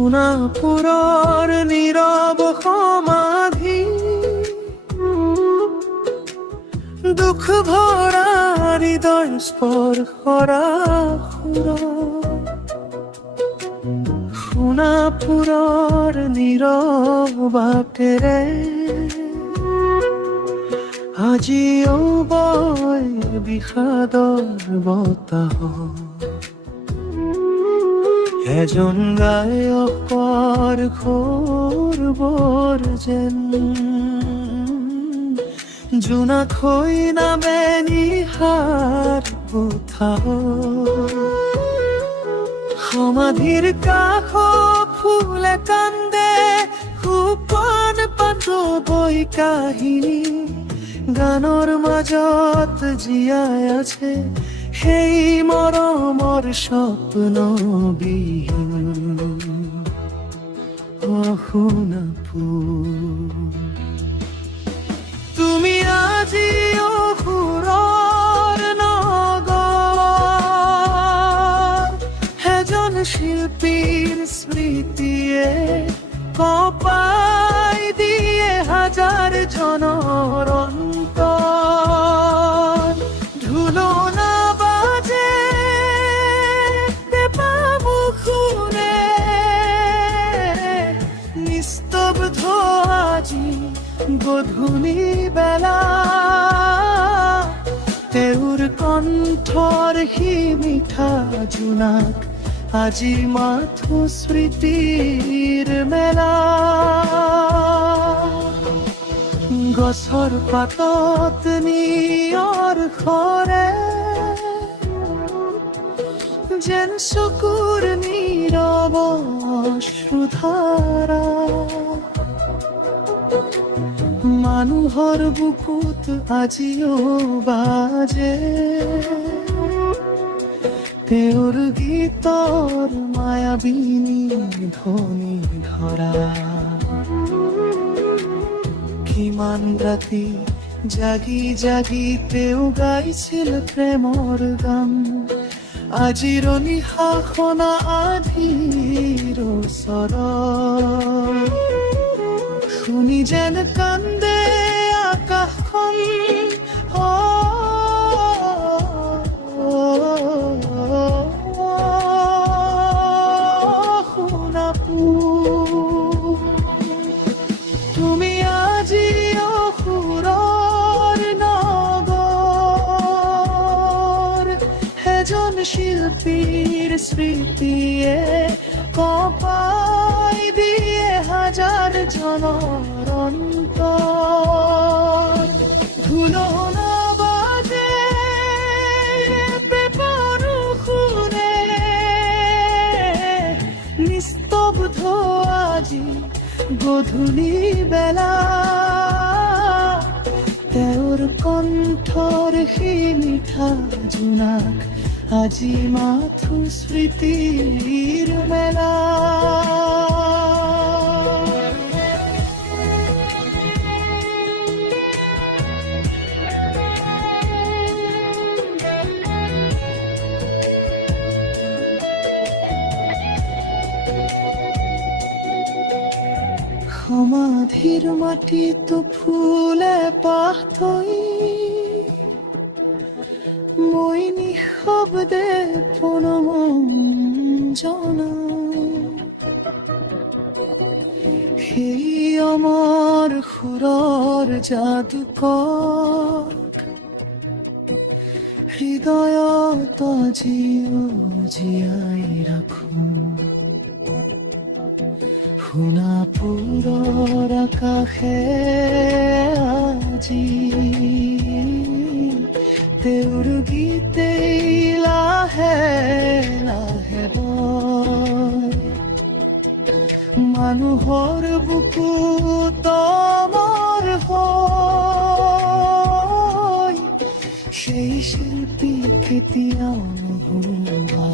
সোনাপুৰৰ নীৰৱ সমাধি, দুখ ভৰা হৃদয় স্পৰ্শৰা সুৰ। সোনাপুৰৰ নীৰৱ বাটেৰে আজিও বয় বিষাদৰ বতাহ। এজন গায়কৰ সুৰবোৰ যেন জোনাক হৈ নামে নিশাৰ পথাৰ। সমাধিৰ কাষ ফুলে কান্দে, সোপান পাতবই কাহিনী, গানৰ মাজত জীয়াই আছে সেই মৰমৰ স্বপ্নবিহীন সোনাপুৰ। তুমি আজিও সুৰৰ নগৰ, এজন শিল্পীৰ স্মৃতিয়ে কঁপাই দিয়ে হাজাৰ জনৰ অন্তৰ। ধুলো না বাজে পেঁপামুখুৰে, নিস্তব্ধ আজি গধূলি বেলা। তেওঁৰ কণ্ঠৰ সি মিঠা জোনাক আজি মাথো স্মৃতিৰ মেলা। গছৰ পাতত নিয়ৰ সৰে, যেন চকুৰ নীৰৱ অশ্ৰুধাৰা। মানুহৰ বুকুত আজিও বাজে তেওঁৰ গীতৰ মায়াবিনী ধ্বনি ধৰা। কিমান ৰাতি জাগি জাগি তেওঁ গাইছিল প্ৰেমৰ গান, আজিৰ নিশা শুনা আধিৰ ওচৰত। শুনি যেন কান্দে আকাশখন, সোনাপুৰ। তুমি আজিও সুৰৰ নগৰ, এজন শিল্পীৰ স্মৃতিয়ে কঁপাই দিয়ে হাজাৰ জনৰ অন্তৰ। ধুলো না বাজে পেঁপামুখুৰে, নিস্তব্ধ আজি গধূলি বেলা। তেওঁৰ কণ্ঠৰ সি মিঠা জোনাক আজি মাথো স্মৃতিৰ মেলা। সমাধিৰ মাটিত ফুলে পাহ থৈ, মই নিঃশব্দে প্ৰণাম জনাই। সেই আমাৰ সুৰৰ যাদুকৰ হৃদয়ত আজিও জীয়াই ৰাখো। সোনাপুৰৰ আকাশে আজি তেওঁৰ গীতেই লাহে লাহে বয়। মানুহৰ বুকুত অমৰ হয়, সেই শিল্পী কেতিয়াও নোহোৱা।